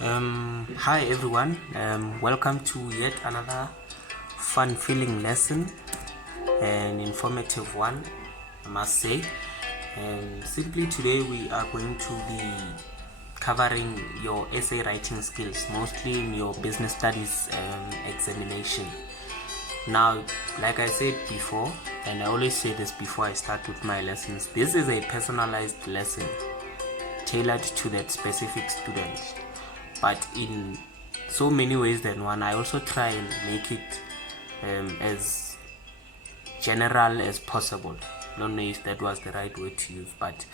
Hi everyone, welcome to yet another fun-filling lesson, an informative one, I must say. Simply today we are going to be covering your essay writing skills, mostly in your business studies examination. Now, like I said before, and I always say this before I start with my lessons, this is a personalized lesson tailored to that specific student, but in so many ways than one. I also try and make it as general as possible. I don't know if that was the right word to use, but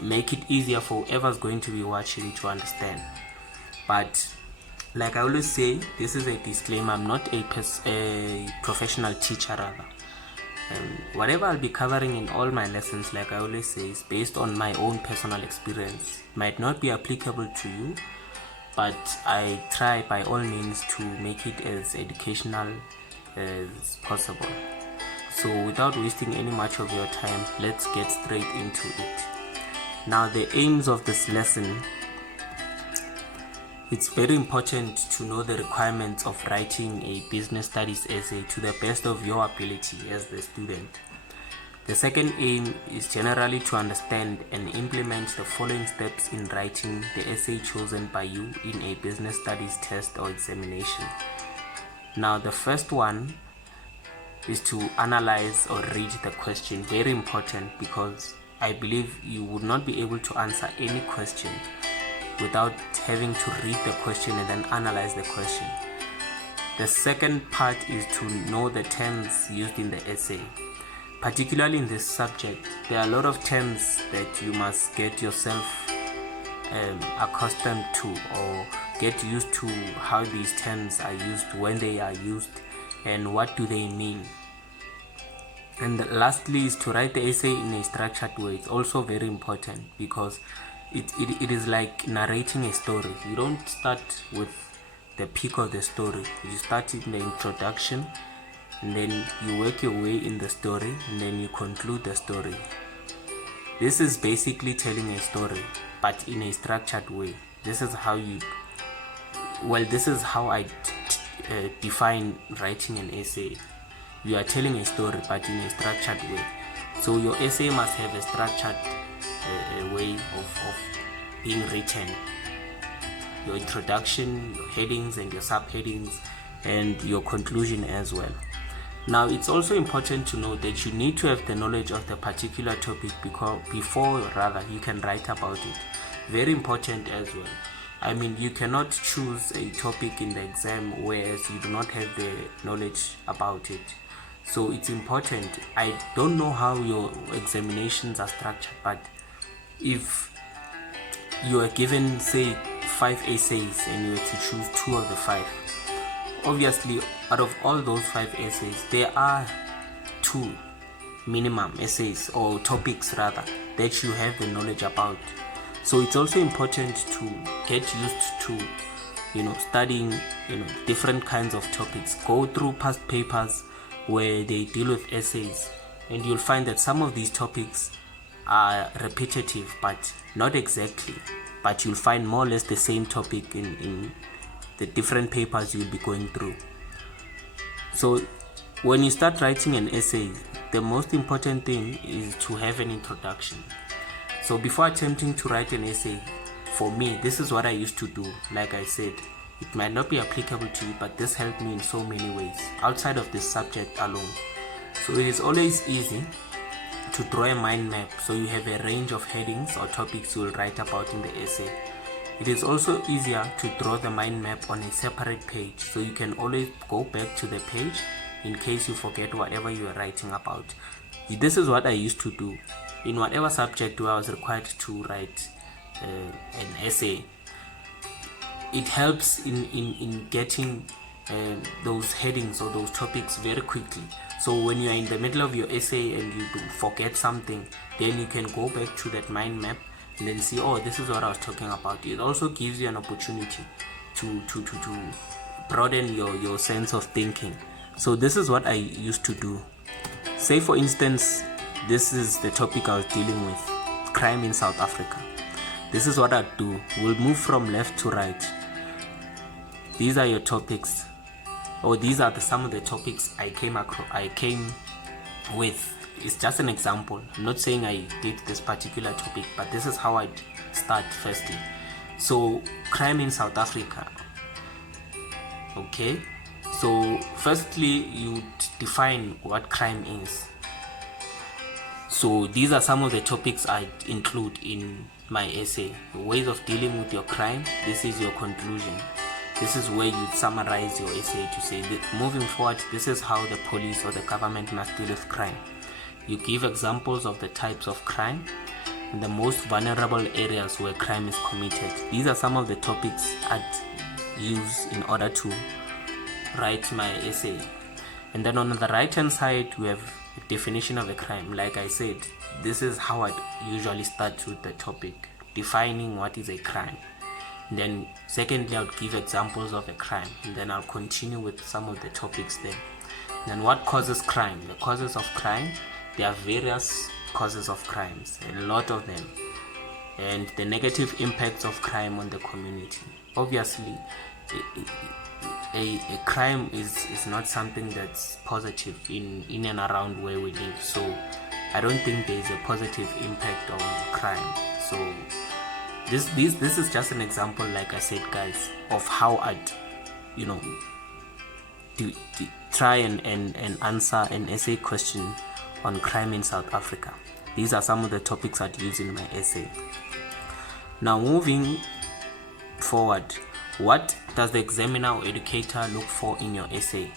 make it easier for whoever's going to be watching to understand. But like I always say, this is a disclaimer. I'm not a professional teacher, rather. Whatever I'll be covering in all my lessons, like I always say, is based on my own personal experience. Might not be applicable to you, but I try by all means to make it as educational as possible. So without wasting any much of your time, let's get straight into it. Now, the aims of this lesson: it's very important to know the requirements of writing a business studies essay to the best of your ability as the student. The second aim is generally to understand and implement the following steps in writing the essay chosen by you in a business studies test or examination. Now, the first one is to analyze or read the question. Very important, because I believe you would not be able to answer any question without having to read the question and then analyze the question. The second part is to know the terms used in the essay. Particularly in this subject, there are a lot of terms that you must get yourself accustomed to, or get used to how these terms are used, when they are used, and what do they mean. And lastly is to write the essay in a structured way. It's also very important, because it is like narrating a story. You don't start with the peak of the story. You start in the introduction, and then you work your way in the story, and then you conclude the story. This is basically telling a story, but in a structured way. This is how I define writing an essay. You are telling a story, but in a structured way. So your essay must have a structured way of being written. Your introduction, your headings and your subheadings, and your conclusion as well. Now, it's also important to know that you need to have the knowledge of the particular topic before you can write about it. Very important as well. I mean, you cannot choose a topic in the exam whereas you do not have the knowledge about it. So it's important. I don't know how your examinations are structured, but if you are given, say, 5 essays and you have to choose 2 of the 5, obviously out of all those 5 essays, there are 2 minimum essays, or topics rather, that you have the knowledge about. So it's also important to get used to studying different kinds of topics. Go through past papers where they deal with essays, and you'll find that some of these topics are repetitive, but not exactly, but you'll find more or less the same topic in the different papers you'll be going through. So when you start writing an essay, the most important thing is to have an introduction. So before attempting to write an essay, for me, this is what I used to do. Like I said, it might not be applicable to you, but this helped me in so many ways outside of this subject alone. So it is always easy to draw a mind map, so you have a range of headings or topics you will write about in the essay. It is also easier to draw the mind map on a separate page, so you can always go back to the page in case you forget whatever you are writing about. This is what I used to do in whatever subject where I was required to write an essay. It helps in getting those headings or those topics very quickly. So when you are in the middle of your essay and you do forget something, then you can go back to that mind map and then see, oh, this is what I was talking about. It also gives you an opportunity to broaden your sense of thinking. So this is what I used to do. Say for instance, this is the topic I was dealing with, crime in South Africa. This is what I'd do. We'll move from left to right. these are your topics, or these are some of the topics I came with. It's just an example. I'm not saying I did this particular topic, but this is how I start firstly. So crime in South Africa. Okay, so firstly you define what crime is. So these are some of the topics I include in my essay. Ways of dealing with your crime. This is your conclusion. This is where you summarize your essay to say that moving forward, this is how the police or the government must deal with crime. You give examples of the types of crime and the most vulnerable areas where crime is committed. These are some of the topics I'd use in order to write my essay. And then on the right hand side, we have a definition of a crime. Like I said, this is how I usually start with the topic, defining what is a crime. And then secondly, I'll give examples of a crime, and then I'll continue with some of the topics there. And then what causes crime? The causes of crime. There are various causes of crimes, a lot of them, and the negative impacts of crime on the community. Obviously, a crime is not something that's positive in and around where we live. So I don't think there is a positive impact on crime. So this is just an example, like I said, guys, of how I'd try and answer an essay question on crime in South Africa. These are some of the topics I'd use in my essay. Now moving forward, what does the examiner or educator look for in your essay?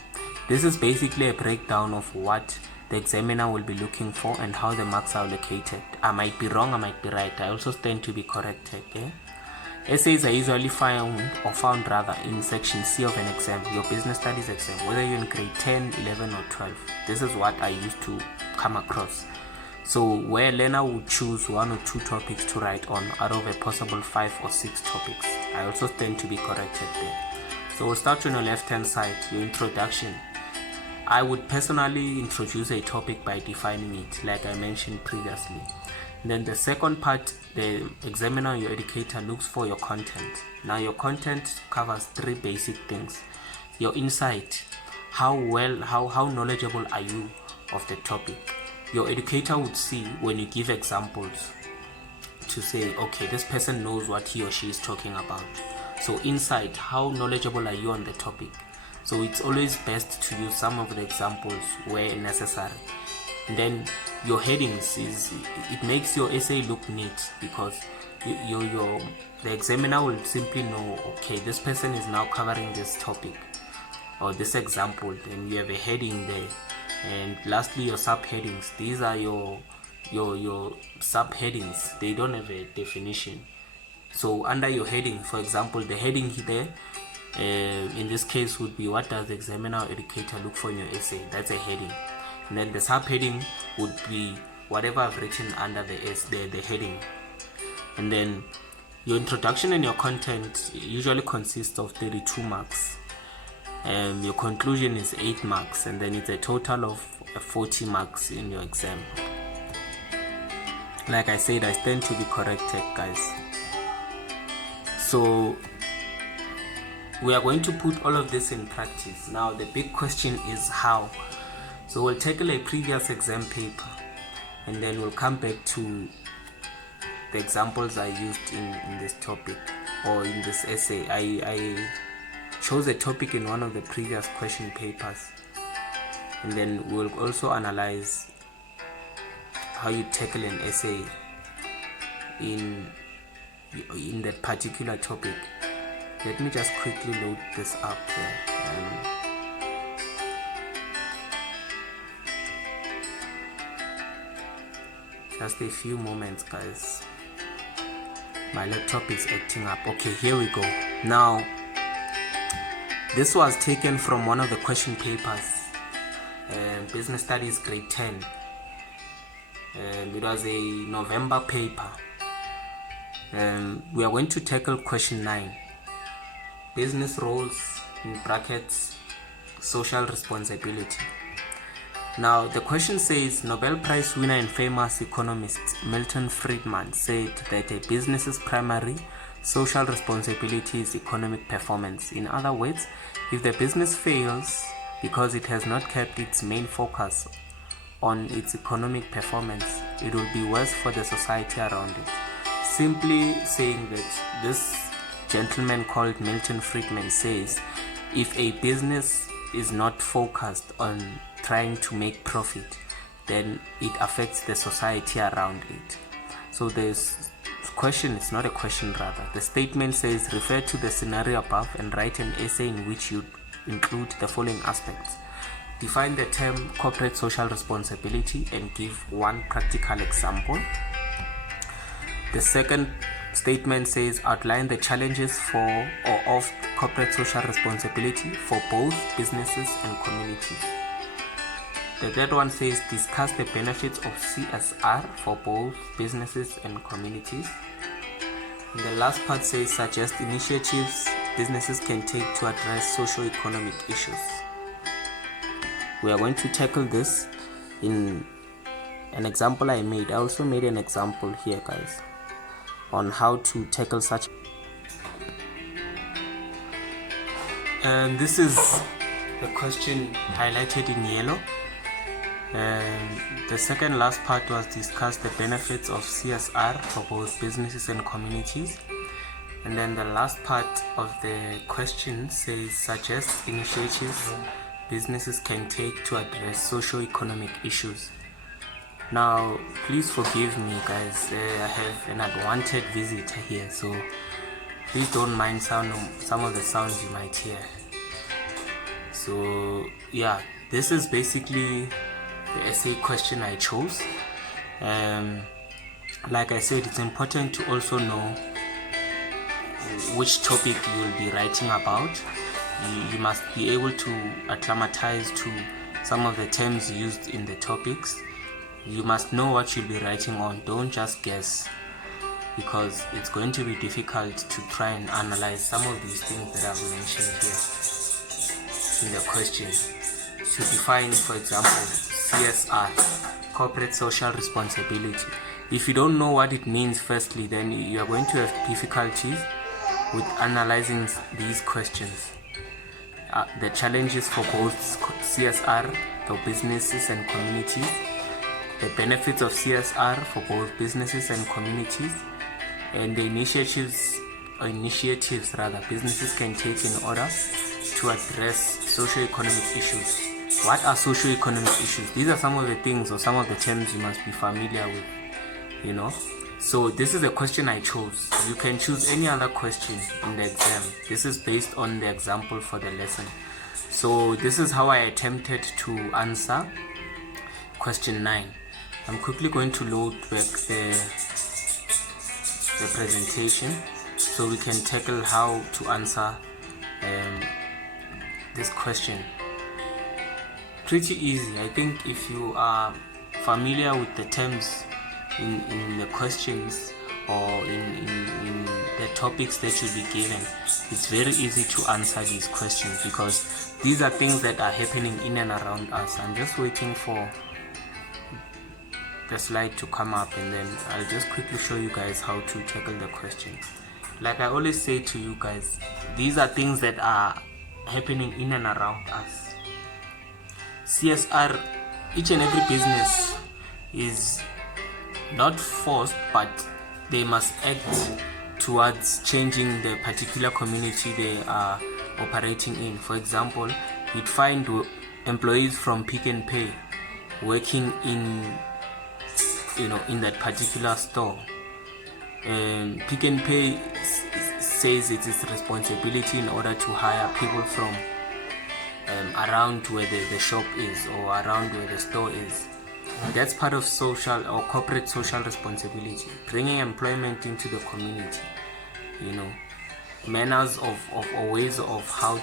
This is basically a breakdown of what the examiner will be looking for and how the marks are allocated. I might be wrong, I might be right. I also stand to be corrected. Essays are usually found in section C of an exam, your business studies exam, whether you're in grade 10, 11 or 12. This is what I used to come across. So where a learner would choose 1 or 2 topics to write on out of a possible 5 or 6 topics. I also stand to be corrected there. So we'll start on your left hand side, your introduction. I would personally introduce a topic by defining it, like I mentioned previously. Then the second part, the examiner, your educator, looks for your content. Now your content covers 3 basic things. Your insight, how knowledgeable are you of the topic. Your educator would see when you give examples to say, okay, this person knows what he or she is talking about. So insight, how knowledgeable are you on the topic. So it's always best to use some of the examples where necessary. And then your headings, it makes your essay look neat, because the examiner will simply know, okay, this person is now covering this topic or this example, then you have a heading there. And lastly, your subheadings. These are your subheadings. They don't have a definition. So under your heading, for example, the heading there in this case would be, what does the examiner or educator look for in your essay? That's a heading. And then the subheading would be whatever I've written under the heading. And then your introduction and your content usually consists of 32 marks. Your conclusion is 8 marks, and then it's a total of 40 marks in your exam. Like I said, I stand to be corrected, guys. So we are going to put all of this in practice. Now the big question is how. So we'll tackle a previous exam paper, and then we'll come back to the examples I used in this topic or in this essay. I chose a topic in one of the previous question papers, and then we'll also analyze how you tackle an essay in that particular topic. Let me just quickly load this up here. Just a few moments, guys. My laptop is acting up. Okay, here we go. Now, this was taken from one of the question papers, Business Studies grade 10. It was a November paper. We are going to tackle question 9. Business roles, in brackets, social responsibility. Now the question says, Nobel Prize winner and famous economist Milton Friedman said that a business's primary social responsibility is economic performance. In other words, if the business fails because it has not kept its main focus on its economic performance, it will be worse for the society around it. Simply saying that this gentleman called Milton Friedman says, if a business is not focused on trying to make profit, then it affects the society around it. So this question is not a question, rather. The statement says, refer to the scenario above and write an essay in which you include the following aspects. Define the term corporate social responsibility and give one practical example. The second statement says, outline the challenges for or of corporate social responsibility for both businesses and communities. The third one says, discuss the benefits of CSR for both businesses and communities. And the last part says, suggest initiatives businesses can take to address socio-economic issues. We are going to tackle this in an example I made. I also made an example here, guys, on how to tackle such. And this is the question highlighted in yellow. The second last part was discuss the benefits of CSR for both businesses and communities. And then the last part of the question says, suggest initiatives businesses can take to address socio-economic issues. Now, please forgive me, guys. I have an unwanted visitor here, so please don't mind some of the sounds you might hear. So, yeah, this is basically the essay question I chose. Like I said, it's important to also know which topic you will be writing about. You must be able to acclimatize to some of the terms used in the topics. You must know what you'll be writing on. Don't just guess, because it's going to be difficult to try and analyze some of these things that I've mentioned here in the question. To define, for example, CSR, corporate social responsibility. If you don't know what it means, firstly, then you are going to have difficulties with analyzing these questions. The challenges for both CSR for businesses and communities, the benefits of CSR for both businesses and communities, and the initiatives businesses can take in order to address socio-economic issues. What are socio-economic issues? These are some of the things or some of the terms you must be familiar with, So this is a question I chose. You can choose any other question in the exam. This is based on the example for the lesson. So this is how I attempted to answer question 9. I'm quickly going to load back the presentation so we can tackle how to answer this question. Pretty easy. I think if you are familiar with the terms in the questions or in the topics that you'll be given, it's very easy to answer these questions because these are things that are happening in and around us. I'm just waiting for the slide to come up and then I'll just quickly show you guys how to tackle the question. Like I always say to you guys, these are things that are happening in and around us. CSR, each and every business is not forced, but they must act towards changing the particular community they are operating in. For example, you'd find employees from Pick n Pay working in that particular store. Pick n Pay says it's its responsibility in order to hire people from around where the shop is or around where the store is. That's part of social or corporate social responsibility, bringing employment into the community, manners or ways of how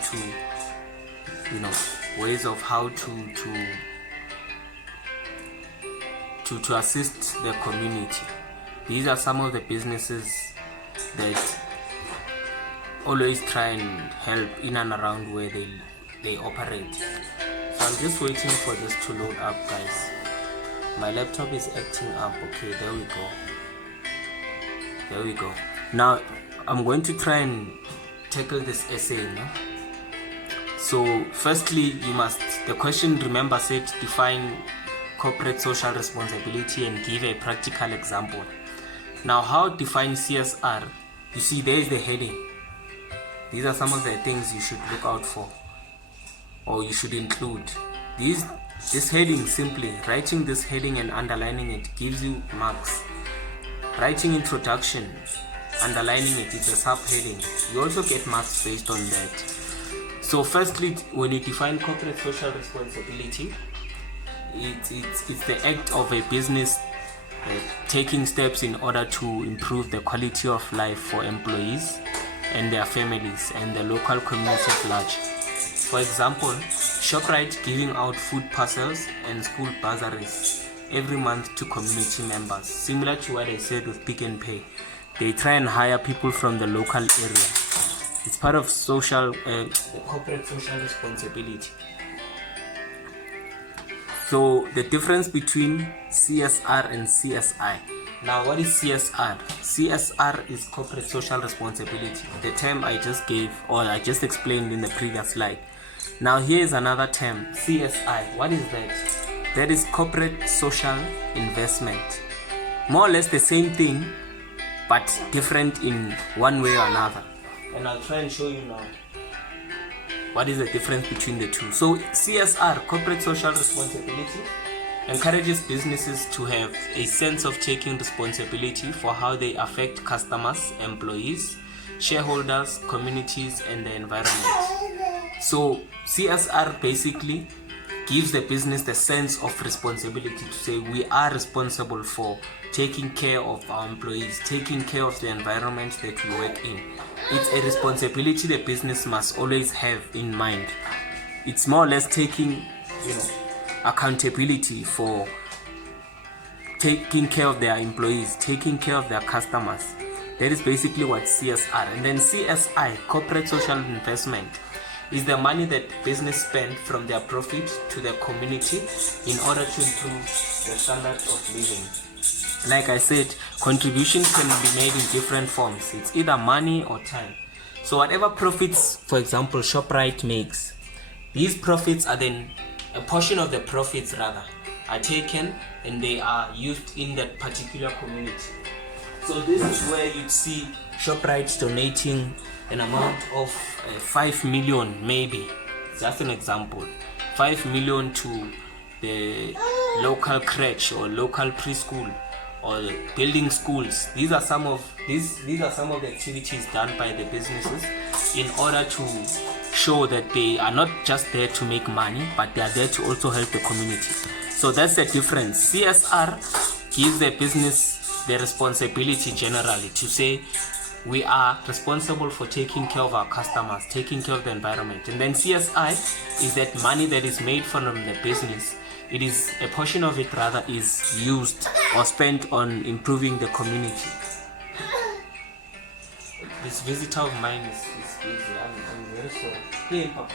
to assist the community. These are some of the businesses that always try and help in and around where they operate. So I'm just waiting for this to load up, guys. My laptop is acting up. Okay, there we go. Now I'm going to try and tackle this essay now. So firstly, the question, remember, said define corporate social responsibility and give a practical example. Now, how define CSR? You see, there is the heading. These are some of the things you should look out for, or you should include. This heading, simply writing this heading and underlining it gives you marks. Writing introduction, underlining it's a subheading. You also get marks based on that. So firstly, when you define corporate social responsibility, it's the act of a business taking steps in order to improve the quality of life for employees and their families and the local community at large. For example, ShopRite giving out food parcels and school bursaries every month to community members. Similar to what I said with Pick n Pay, they try and hire people from the local area. It's part of the corporate social responsibility. So the difference between CSR and CSI. Now, what is CSR? CSR is corporate social responsibility, the term I just gave, or I just explained in the previous slide. Now here is another term, CSI. What is that? That is corporate social investment. More or less the same thing, but different in one way or another. And I'll try and show you now what is the difference between the two. So CSR, corporate social responsibility, encourages businesses to have a sense of taking responsibility for how they affect customers, employees, shareholders, communities, and the environment. So CSR basically gives the business the sense of responsibility to say we are responsible for taking care of our employees, taking care of the environment that we work in. It's a responsibility the business must always have in mind. It's more or less taking, accountability for taking care of their employees, taking care of their customers. That is basically what CSR. And then CSI, corporate social investment, is the money that business spend from their profit to the community in order to improve the standard of living. Like I said, contributions can be made in different forms. It's either money or time. So whatever profits, for example, ShopRite makes, these profits are then, a portion of the profits rather, are taken and they are used in that particular community. So this is where you'd see ShopRite donating an amount of 5 million, maybe, just an example, 5 million to the local crèche or local preschool or building schools. These are some of the activities done by the businesses in order to show that they are not just there to make money, but they are there to also help the community. So that's the difference. CSR gives the business the responsibility generally to say we are responsible for taking care of our customers, taking care of the environment. And then CSI is that money that is made from the business. It is a portion of it rather is used or spent on improving the community. This visitor of mine is busy. I'm very sorry. Hey, Papa.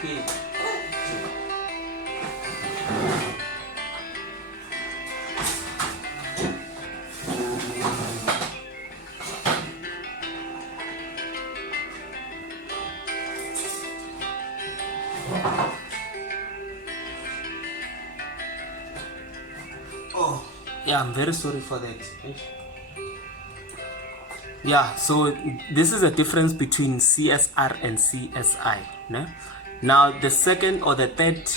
Hey. Oh, yeah, I'm very sorry for that. Yeah, so this is a difference between CSR and CSI. No? Now, the second or the third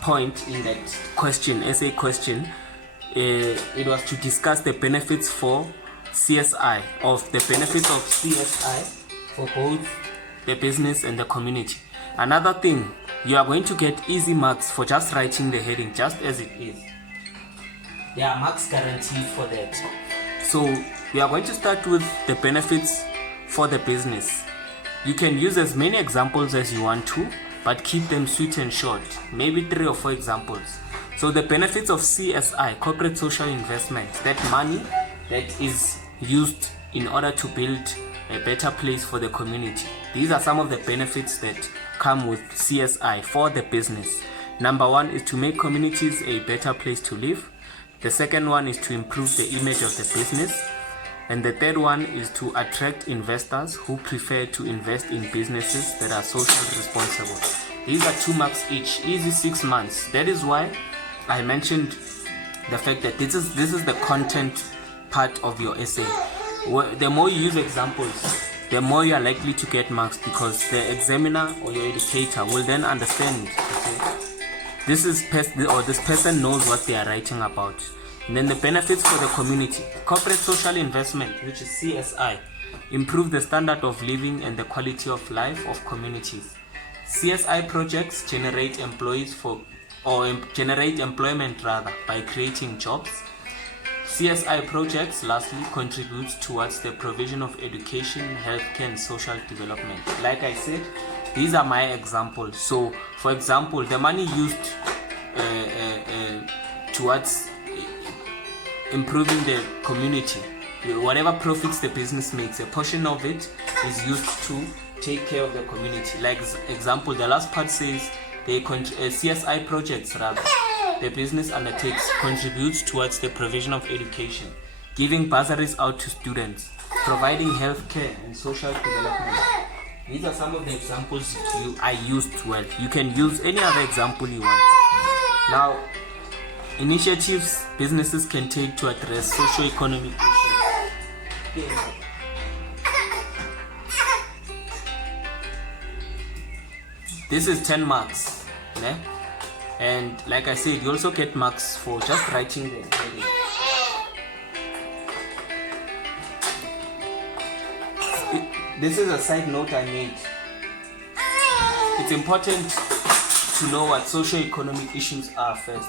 point in that question, essay question, it was to discuss the benefits for CSI, of the benefits of CSI for both the business and the community. Another thing, you are going to get easy marks for just writing the heading just as it is. There are marks guaranteed for that. So we are going to start with the benefits for the business. You can use as many examples as you want to, but keep them sweet and short, maybe 3 or 4 examples. So the benefits of CSI, corporate social investment, that money that is used in order to build a better place for the community. These are some of the benefits that come with CSI for the business. Number 1 is to make communities a better place to live. The second one is to improve the image of the business. And the third one is to attract investors who prefer to invest in businesses that are socially responsible. These are 2 marks each, easy 6 months. That is why I mentioned the fact that this is the content part of your essay. The more you use examples, the more you are likely to get marks, because the examiner or your educator will then understand, okay, this person knows what they are writing about. And then the benefits for the community. Corporate social investment, which is CSI, improve the standard of living and the quality of life of communities. CSI projects generate employment by creating jobs. CSI projects, lastly, contribute towards the provision of education, healthcare, and social development. Like I said, these are my examples. So, for example, the money used towards improving the community, whatever profits the business makes, a portion of it is used to take care of the community. Like example, the last part says CSI projects, rather, the business undertakes contributes towards the provision of education, giving bursaries out to students, providing healthcare and social development. These are some of the examples I used well. You can use any other example you want. Now, initiatives businesses can take to address socio-economic issues. This is 10 marks. Yeah? And like I said, you also get marks for just writing the heading. This is a side note I made. It's important to know what socio-economic issues are first.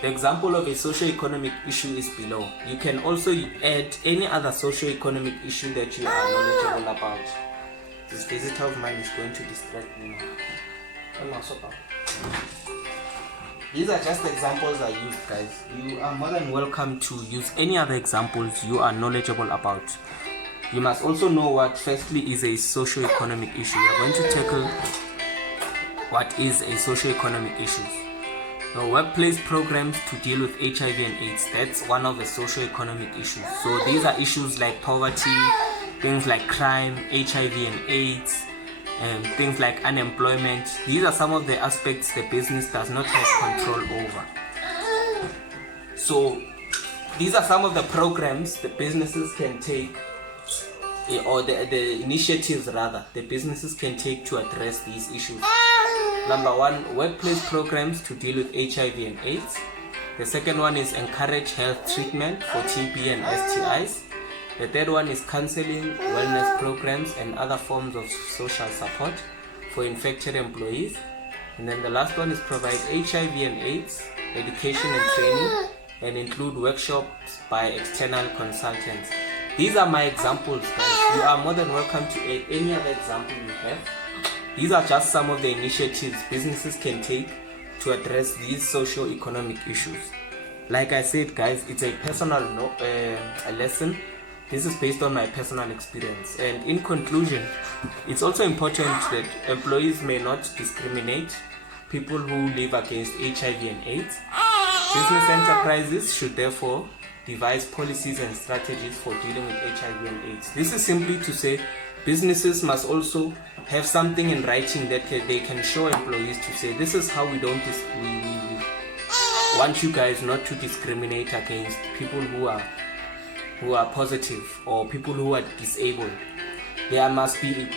The example of a socio-economic issue is below. You can also add any other socio-economic issue that you are knowledgeable about. This visitor of mine is going to distract me now. These are just examples I used, guys. You are more than welcome to use any other examples you are knowledgeable about. You must also know what firstly is a socio-economic issue. We are going to tackle what is a socio-economic issue. So workplace programs to deal with HIV and AIDS, that's one of the socio-economic issues. So these are issues like poverty, things like crime, HIV and AIDS, and things like unemployment. These are some of the aspects the business does not have control over. So these are some of the programs the businesses can take, or the initiatives rather, the businesses can take to address these issues. Number one, workplace programs to deal with HIV and AIDS. The second one is encourage health treatment for TB and STIs. The third one is counseling, wellness programs, and other forms of social support for infected employees. And then the last one is provide HIV and AIDS education and training, and include workshops by external consultants. These are my examples, guys. You are more than welcome to add any other example you have. These are just some of the initiatives businesses can take to address these socio-economic issues. Like I said, guys, it's a personal a lesson. This is based on my personal experience. And in conclusion, it's also important that employees may not discriminate people who live against HIV and AIDS. Business enterprises should therefore devise policies and strategies for dealing with HIV and AIDS. This is simply to say businesses must also have something in writing that they can show employees to say, this is how we want you guys not to discriminate against people who are positive or people who are disabled. There must be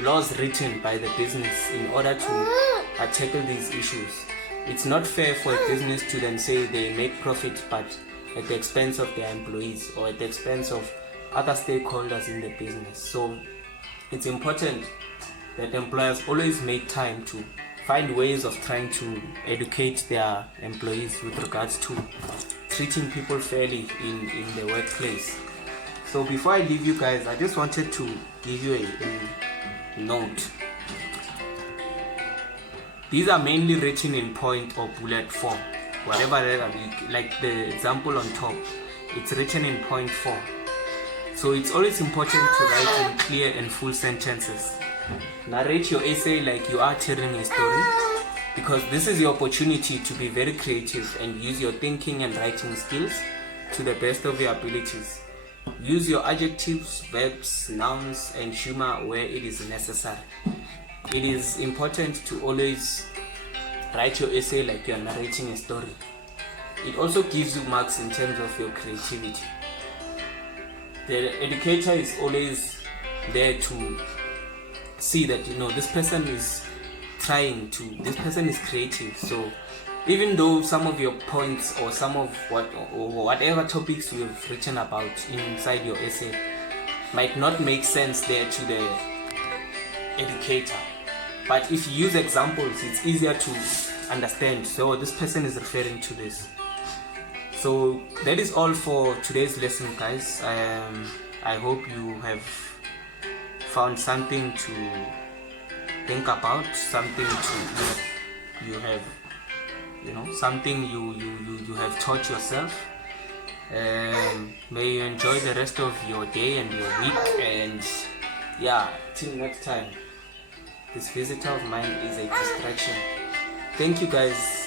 laws written by the business in order to tackle these issues. It's not fair for a business to then say they make profit but at the expense of their employees or at the expense of other stakeholders in the business. So it's important that employers always make time to find ways of trying to educate their employees with regards to treating people fairly in the workplace. So before I leave you guys, I just wanted to give you a note. These are mainly written in point or bullet form. Whatever, like the example on top, it's written in point form. So it's always important to write in clear and full sentences. Narrate your essay like you are telling a story. because this is your opportunity to be very creative and use your thinking and writing skills to the best of your abilities. Use your adjectives, verbs, nouns, and humor where it is necessary. It is important to always write your essay like you are narrating a story. It also gives you marks in terms of your creativity. The educator is always there to see that, this person is this person is creative. So even though some of your points or some of whatever topics you have written about inside your essay might not make sense there to the educator, but if you use examples, it's easier to understand. So this person is referring to this. So that is all for today's lesson, guys. I hope you have found something to think about, something you have something you have taught yourself. May you enjoy the rest of your day and your week, and till next time. This visitor of mine is a distraction. Thank you, guys.